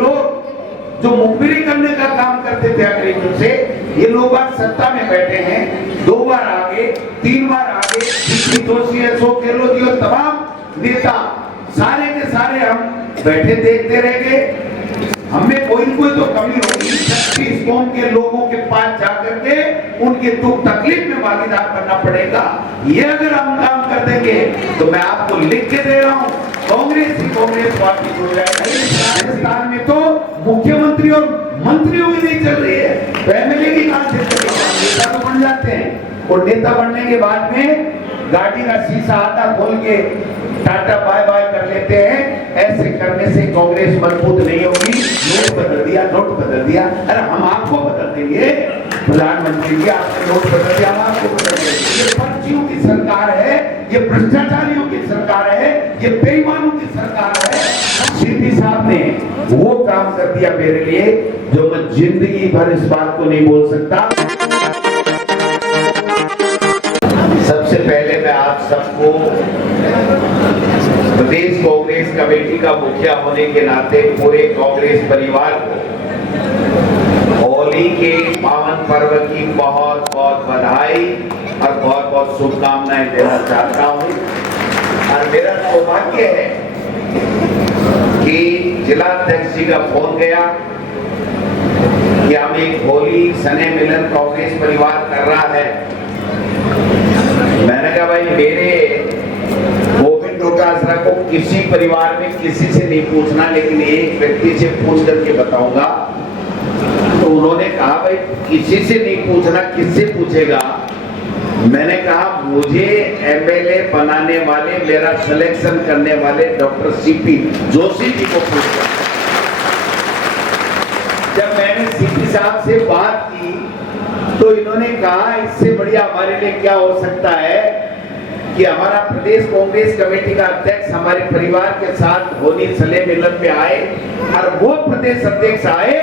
लोग जो मुखबिरी करने का काम करते थे अंग्रेजों से, ये लोग आज सत्ता में बैठे हैं, 2 बार आगे, 3 बार आगे, जोशी, अशोक गहलोत और तमाम नेता सारे के सारे हम बैठे देखते रह गए। हमें कोई तो कमी होगी, 36 कौम के लोगों के पास जाकर के उनके दुख तकलीफ में भागीदार बनना पड़ेगा। ये अगर हम काम कर देंगे तो मैं आपको लिख के दे रहा हूँ, कांग्रेस पार्टी हो जाएगी। राजस्थान में तो मुख्यमंत्री और मंत्रियों की नहीं चल रही है, तो एमएलए की कहां से चलेगा? नेता तो बन जाते हैं और नेता बनने के बाद में गाड़ी का शीशा आधा खोल के टाटा बाय बाय कर लेते हैं। ऐसे करने से कांग्रेस मजबूत नहीं होगी। नोट बदल दिया, अरे हम आपको बदल देंगे। प्रधानमंत्री जी, आपने नोट बदल दिया, हम आपको बदल देंगे। ये पर्चियों की सरकार है, ये भ्रष्टाचारियों की सरकार है, ये बेईमानों की सरकार है। सीपी साहब ने वो काम कर दिया मेरे लिए जो मैं जिंदगी भर इस बात को नहीं बोल सकता। सबसे पहले मैं आप सबको प्रदेश कांग्रेस कमेटी का मुखिया होने के नाते पूरे कांग्रेस परिवार को होली के पावन पर्व की बहुत बहुत बधाई और बहुत बहुत शुभकामनाएं देना चाहता हूं। और मेरा सौभाग्य है कि जिला अध्यक्ष जी का फोन गया कि हम एक होली स्नेह मिलन कांग्रेस परिवार कर रहा है। मैंने कहा भाई, मेरे गोविंद डोटासरा को किसी परिवार में किसी से नहीं पूछना, लेकिन एक व्यक्ति से पूछ करके बताऊंगा। तो उन्होंने कहा भाई किसी से नहीं पूछना, किससे पूछेगा? मैंने कहा मुझे एमएलए बनाने वाले, मेरा सिलेक्शन करने वाले डॉक्टर सीपी जोशी जी को पूछा। जब मैंने सीपी साहब से बात की तो इन्होंने कहा इससे बढ़िया हमारे लिए क्या हो सकता है कि हमारा प्रदेश कांग्रेस कमेटी का अध्यक्ष हमारे परिवार के साथ होली स्नेह मिलन में आए, और वो प्रदेश अध्यक्ष आए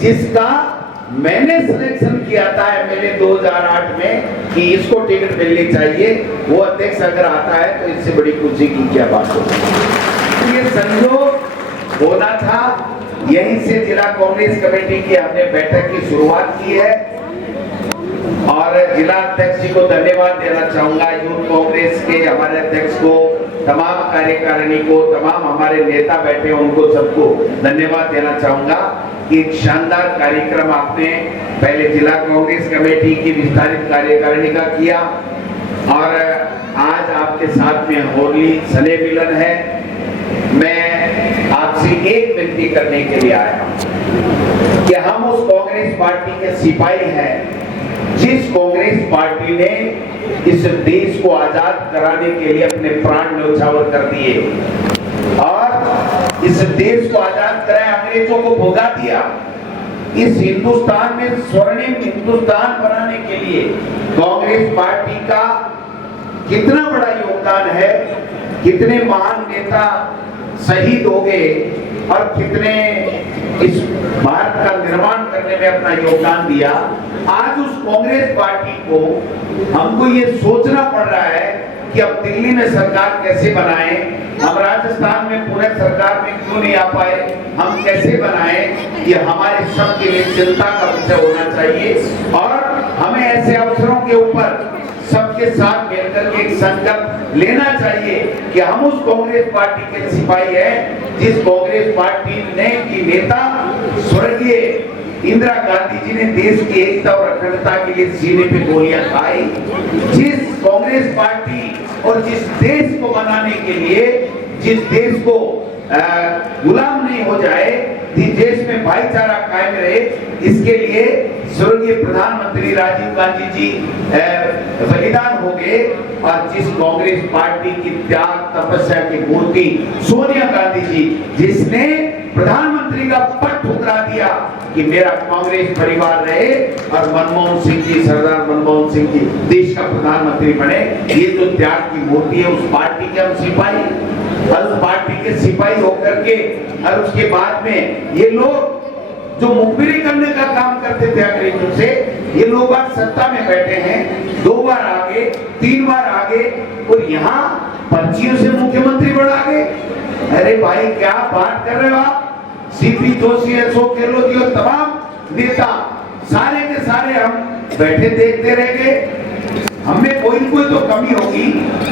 जिसका मैंने सिलेक्शन किया था एमएलए 2008 में कि इसको टिकट मिलनी चाहिए। वो अध्यक्ष अगर आता है तो इससे बड़ी खुशी की क्या बात हो। ये संयोग होना था। यहीं से जिला कांग्रेस कमेटी की हमने बैठक की शुरुआत की है और जिला अध्यक्ष जी को धन्यवाद देना चाहूंगा, यूथ कांग्रेस के हमारे अध्यक्ष को, तमाम कार्यकारिणी को, तमाम हमारे नेता बैठे उनको सबको धन्यवाद देना चाहूंगा कि एक शानदार कार्यक्रम आपने पहले जिला कांग्रेस कमेटी की विस्तारित कार्यकारिणी का किया और आज आपके साथ में होली स्नेह मिलन है। मैं आपसे एक विनती करने के लिए आया हूं कि हम उस कांग्रेस पार्टी के सिपाही हैं जिस कांग्रेस पार्टी ने इस देश को आजाद कराने के लिए अपने प्राण न्यौछावर कर दिए और इस देश को आजाद कराया, अंग्रेजों को भगा दिया। इस हिंदुस्तान में स्वर्णिम हिंदुस्तान बनाने के लिए कांग्रेस पार्टी का कितना बड़ा योगदान है, कितने महान नेता शहीद हो गए और कितने इस भारत का निर्माण करने में अपना योगदान दिया। आज उस कांग्रेस पार्टी को हमको ये सोचना पड़ रहा है कि अब दिल्ली में सरकार कैसे बनाएं, हम राजस्थान में पूरे सरकार में क्यों नहीं आ पाए, हम कैसे बनाएं, ये हमारे सबके लिए चिंता का विषय होना चाहिए। और हमें ऐसे अवसरों के ऊपर सबके साथ मिलकर के एक संकल्प लेना चाहिए कि हम उस कांग्रेस पार्टी के सिपाही हैं जिस कांग्रेस पार्टी ने की नेता स्वर्गीय इंदिरा गांधी जी ने देश की एकता और अखंडता के लिए सीने पे गोलियां खाई। जिस कांग्रेस पार्टी और जिस देश को बनाने के लिए, जिस देश को गुलाम नहीं हो जाए, जिस देश में भाईचारा कायम रहे, इसके लिए स्वर्गीय प्रधानमंत्री राजीव गांधी जी बलिदान हो गए और जिस कांग्रेस पार्टी की त्याग तपस्या की मूर्ति सोनिया गांधी जी, जिसने प्रधानमंत्री का पद ठुकरा दिया कि मेरा कांग्रेस परिवार रहे और मनमोहन सिंह जी, सरदार मनमोहन सिंह जी देश का प्रधानमंत्री बने, ये जो त्याग की मूर्ति है उस पार्टी के हम सिपाही, उस पार्टी के सिपाही होकर के और उसके बाद में ये लोग जो मुखबिरी करने का काम करते थे अंग्रेजों से, ये लोग आज सत्ता में बैठे हैं, 2 बार आगे, 3 बार आगे और यहाँ पर्चियों से मुख्यमंत्री बना गए। अरे भाई क्या बात कर रहे हो आप? सीपी जोशी, अशोक गहलोत जी और तमाम नेता सारे के सारे हम बैठे देखते रह गए। हमें कोई तो कमी होगी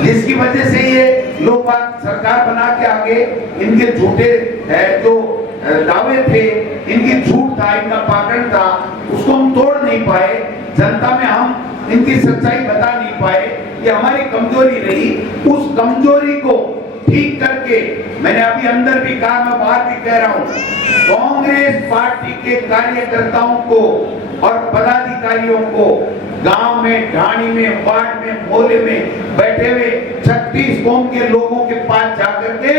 जिसकी वजह से ये लोग बात सरकार बना के आगे इनके झूठे जो दावे थे, इनकी झूठ था, इनका पाखंड था, उसको हम तोड़ नहीं पाए। जनता में हम इनकी सच्चाई बता नहीं पाए। ये हमारी कमजोरी रही। उस कमजोरी को ठीक करके मैंने अभी अंदर भी कहा, मैं बाहर भी कह रहा हूं, कांग्रेस पार्टी के कार्यकर्ताओं को और पदाधिकारियों को गांव में, ढाणी में, वार्ड में, मोहल्ले में बैठे हुए 36 कौम के लोगों के पास जाकर के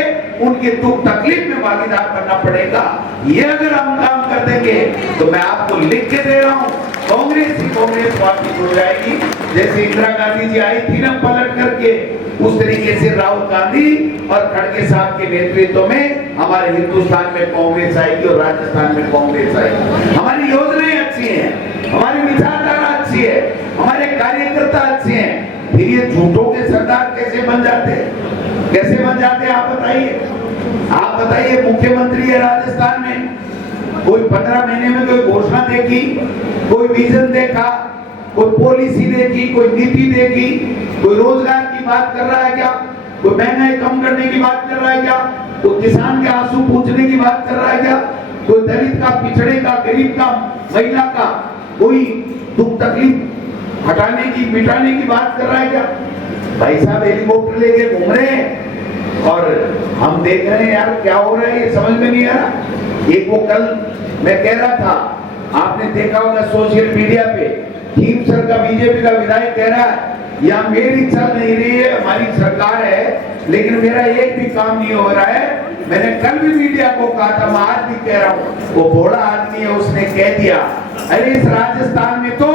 उनके दुख तकलीफ में भागीदार बनना पड़ेगा। ये अगर हम काम कर देंगे तो मैं आपको लिख के दे रहा हूं, कांग्रेस ही कांग्रेस वापस हो जाएगी। जैसे इंदिरा गांधी जी आई थी ना पलट करके, उस तरीके से राहुल गांधी और खड़गे साहब के नेतृत्व में हमारे हिंदुस्तान में कांग्रेस आएगी और राजस्थान में कांग्रेस आएगी। हमारी योजनाएं अच्छी हैं, हमारी विचारधारा अच्छी है, हमारे कार्यकर्ता अच्छे हैं। फिर ये झूठों के सरदार कैसे बन जाते हैं? कैसे बन जाते हैं आप बताइए। आप बताइए, मुख्यमंत्री है राजस्थान में, कोई 15 महीने में कोई घोषणा देखी, कोई विजन देखा, कोई पॉलिसी देखी, कोई नीति देखी, कोई रोजगार की बात कर रहा है क्या? कोई महंगाई कम करने की बात कर रहा है क्या? कोई किसान के आंसू पूछने की बात कर रहा है क्या? कोई दलित का, पिछड़े का, गरीब का, महिला का कोई दुख तकलीफ हटाने की, मिटाने की बात कर रहा है क्या? भाई साहब हेलीकॉप्टर लेके घूम रहे हैं और हम देख रहे हैं यार क्या हो रहा है, ये समझ में नहीं आ रहा। एक वो कल मैं कह रहा था, आपने देखा होगा सोशल मीडिया पे, खीमसर का बीजेपी का विधायक कह रहा है या मेरी चल नहीं रही है, हमारी सरकार है, लेकिन मेरा एक भी काम नहीं हो रहा है। मैंने कल भी मीडिया को कहा था, मैं आज भी कह रहा हूँ, वो बड़ा आदमी है, उसने कह दिया अरे इस राजस्थान में तो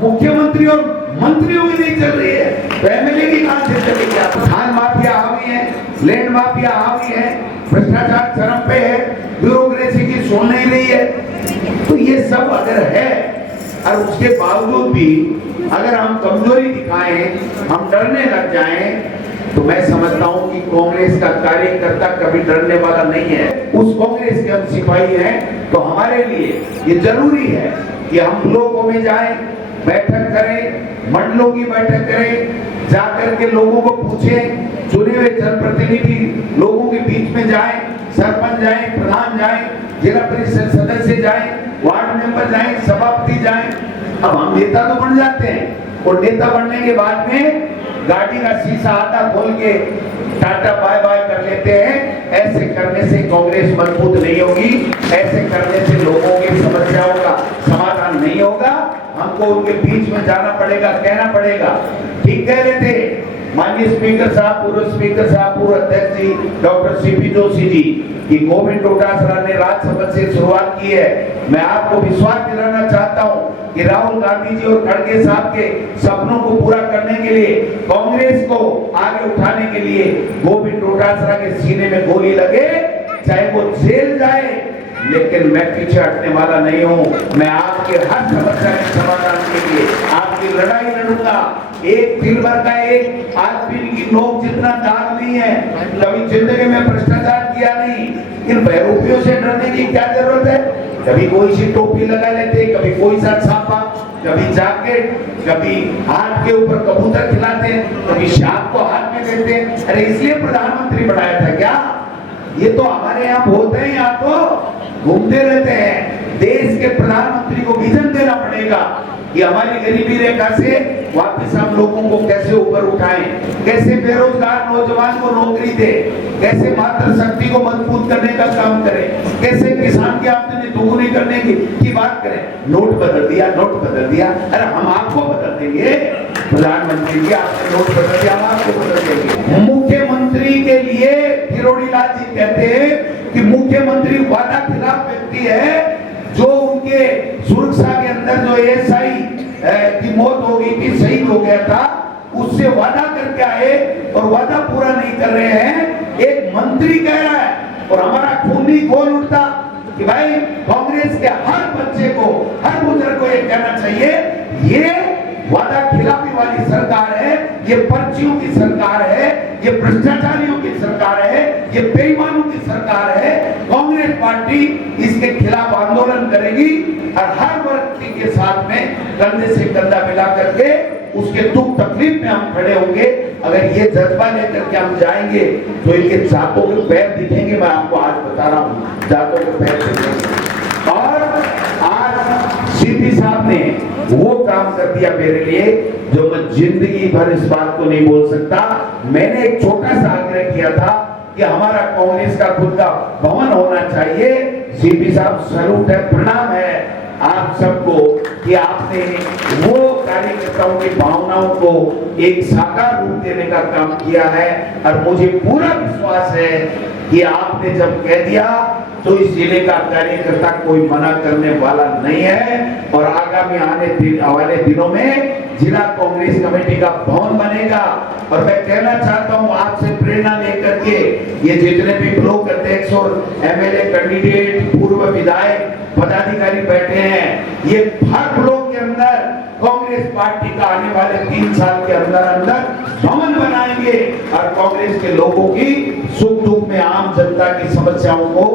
मुख्यमंत्री और मंत्रियों की नहीं चल रही है, तो एमएलए की कहां से चलेगी? खान माफिया हावी है, लैंड माफिया हावी है, भ्रष्टाचार चरम पे है, ब्यूरोक्रेसी की सुन नहीं रही है। तो ये सब अगर है और उसके बावजूद भी अगर हम कमजोरी दिखाएं, हम डरने लग जाएं, तो मैं समझता हूं कि कांग्रेस का कार्यकर्ता कभी डरने वाला नहीं है। उस कांग्रेस के हम सिपाही हैं, तो हमारे लिए ये जरूरी है कि हम लोगों में जाएं, बैठक करें, मंडलों की बैठक करें, जाकर के लोगों को पूछें, चुने हुए जनप्रतिनिधि लोगों के बीच में जाएं, सरपंच जाएं, प्रधान जाएं, जिला परिषद सदस्य जाएं, वार्ड मेंबर जाएं, सभापति जाएं। अब हम नेता तो बन जाते हैं और नेता बनने के बाद में गाड़ी का शीशा आधा खोल के टाटा बाय बाय कर लेते हैं। ऐसे करने से कांग्रेस मजबूत नहीं होगी, ऐसे करने से लोगों की समस्याओं का समाधान नहीं होगा। हमको उनके बीच में जाना पड़ेगा, कहना पड़ेगा। ठीक कह रहे थे माननीय स्पीकर साहब, पूर्व स्पीकर साहब, पूर्व अध्यक्ष जी डॉक्टर सीपी जोशी जी कि गोविंद डोटासरा ने राजसभा से शुरुआत की है। मैं आपको विश्वास दिलाना चाहता हूं कि राहुल गांधी जी और खड़गे साहब के सपनों को पूरा करने के लिए, कांग्रेस को आगे उठाने के लिए गोविंद डोटासरा के सीने में गोली लगे, चाहे वो जेल जाए, लेकिन मैं पीछे हटने वाला नहीं हूं। मैं आपके हर समस्या के समाधान के लिए आपकी लड़ाई लड़ूंगा। एक दिल भर का एक आदमी की नोक जितना दाग नहीं है। कभी जिंदगी में भ्रष्टाचार किया नहीं, इन बहरूपियों से डरने की क्या जरूरत है? कभी कोई सी टोपी लगा लेते, कभी कोई सा छापा, कभी जैकेट, कभी हाथ के ऊपर कबूतर खिलाते, कभी सांप को हाथ में देते। अरे इसलिए प्रधानमंत्री बनाया था क्या? ये तो हमारे यहाँ होते हैं, यहाँ तो घूमते रहते हैं। देश के प्रधानमंत्री को विजन देना पड़ेगा कि हमारी गरीबी रेखा से वापस हम लोगों को कैसे ऊपर उठाएं, कैसे बेरोजगार नौजवान को नौकरी दे, कैसे मातृशक्ति को मजबूत करने का काम करें, कैसे किसान की आमदनी दोगुनी करने की बात करें। नोट बदल दिया, नोट बदल दिया। अरे हम आपको बदल देंगे, प्रधानमंत्री जी आपने नोट बदल दिया, हम आपको बदल देंगे। मुख्यमंत्री के लिए किरोड़ी लाल जी कहते हैं कि मुख्यमंत्री वादा खिलाफ व्यक्ति है जो उनके सुरक्षा के अंदर जो एएसआई की मौत हो गई थी, शहीद हो गया था, उससे वादा करके आए और वादा पूरा नहीं कर रहे हैं। एक मंत्री कह रहा है और हमारा खून नहीं खोल उठता कि भाई कांग्रेस के हर बच्चे को, हर बुजुर्ग को ये कहना चाहिए, ये वादा खिलाफी वाली सरकार है, ये पर्चियों की सरकार है, ये भ्रष्टाचारियों की सरकार है, ये बेईमानों की सरकार है। कांग्रेस पार्टी करेगी और हर व्यक्ति के साथ में कंधे से कंधा मिला करके उसके दुख तकलीफ में हम खड़े होंगे। अगर ये जज्बा लेकर के हम जाएंगे तो इनके जातों के पैर दिखेंगे। मैं आपको आज बता रहा हूँ, जातों के पैर दिखेंगे। और आज सीपी साहब ने वो काम कर दिया मेरे लिए जो मैं जिंदगी भर इस बात को नहीं बोल सकता। मैंने एक छोटा सा आग्रह किया था कि हमारा कांग्रेस का खुद का भवन होना चाहिए। सीपी साहब सैल्यूट है, प्रणाम है आप सबको कि आपने वो कार्यकर्ताओं की भावनाओं को एक साकार रूप देने का काम किया है। और मुझे पूरा विश्वास है कि आपने जब कह दिया तो इस जिले का कार्यकर्ता कोई मना करने वाला नहीं है। और आगामी आने वाले दिनों में जिला कांग्रेस कमेटी का भवन बनेगा। और मैं कहना चाहता हूं आपसे प्रेरणा लेकर के ये जितने भी ब्लॉक अध्यक्ष और एमएलए कैंडिडेट, पूर्व विधायक, पदाधिकारी बैठे हैं, ये हर ब्लॉक के अंदर कांग्रेस पार्टी का आने वाले 3 साल के अंदर अंदर भवन बनाएंगे और कांग्रेस के लोगों की सुख दुख में आम जनता की समस्याओं को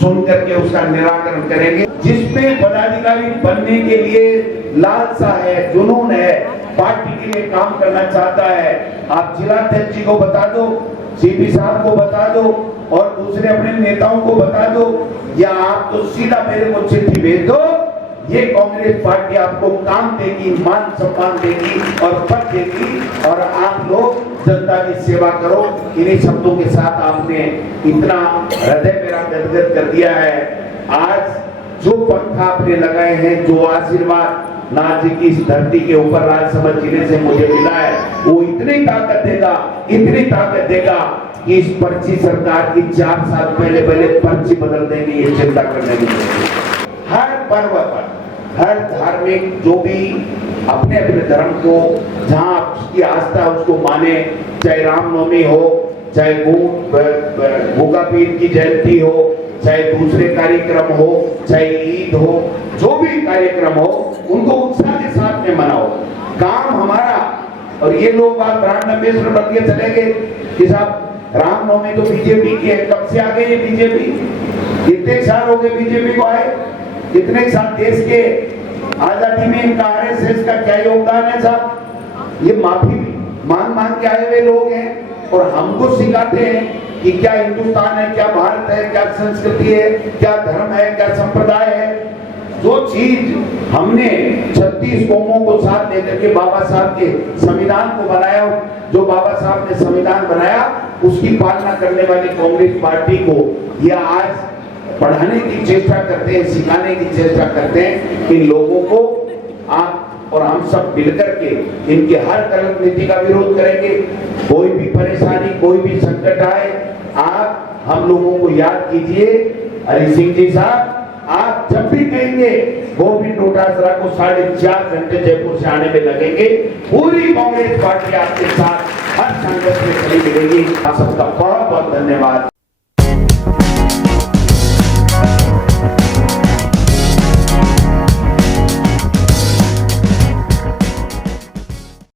सुन करके उसका निराकरण करेंगे। जिसमें पदाधिकारी बनने के लिए लालसा है, जुनून है, पार्टी के लिए काम करना चाहता है, आप जिलाध्यक्ष जी को बता दो, सीपी साहब को बता दो और दूसरे अपने नेताओं को बता दो, या आप तो सीधा मेरे को चिट्ठी भेज दो। ये कांग्रेस पार्टी आपको काम देगी, मान सम्मान देगी और पद देगी और आप लोग जनता की सेवा करो। इन्हीं शब्दों के साथ आपने इतना हृदय मेरा गदगद कर दिया है। आज जो पंखा आपने लगाए हैं, जो आशीर्वाद नाथ जी की इस धरती के ऊपर राजसमंद जिले से मुझे मिला है, वो इतनी ताकत देगा, इतनी ताकत देगा कि इस पर्ची सरकार की 4 साल पहले पर्ची बदल देंगे। ये चिंता करने की हर पर्व पर हर धार्मिक जो भी अपने अपने धर्म को जहाँ उसकी आस्था है उसको माने, चाहे रामनवमी हो, चाहे गोगा पीर की जयंती हो, चाहे दूसरे कार्यक्रम हो, चाहे ईद हो, जो भी कार्यक्रम हो उनको उत्साह के साथ में मनाओ। काम हमारा। और ये लोग बात ब्राह्मण में बन के चले गए कि साहब रामनवमी तो बीजेपी की है। कब से आ गई ये बीजेपी? कितने साल हो गए बीजेपी को आए? कितने साल देश के आजादी में इनका आरएसएस का क्या योगदान है साहब? ये माफी मांग के आए हुए लोग हैं और हमको सिखाते हैं कि क्या हिंदुस्तान है, क्या भारत है, क्या संस्कृति है, क्या धर्म है, क्या संप्रदाय है। जो चीज हमने 36 कौमों को साथ लेकर के बाबा साहब के संविधान को बनाया, जो बाबा साहब ने संविधान बनाया उसकी पालना करने वाली कांग्रेस पार्टी को यह आज पढ़ाने की चेष्टा करते हैं, सिखाने की चेष्टा करते हैं। इन लोगों को आप और हम सब मिलकर के इनके हर गलत नीति का विरोध करेंगे। कोई भी परेशानी, कोई भी संकट आए, आप हम लोगों को याद कीजिए। हरि सिंह जी साहब, आप जब भी कहेंगे गोविंद डोटासरा को 4.5 घंटे जयपुर से आने में लगेंगे। पूरी कांग्रेस पार्टी आपके साथ हर संघर्ष में खड़ी मिलेगी। आप सबका बहुत बहुत धन्यवाद।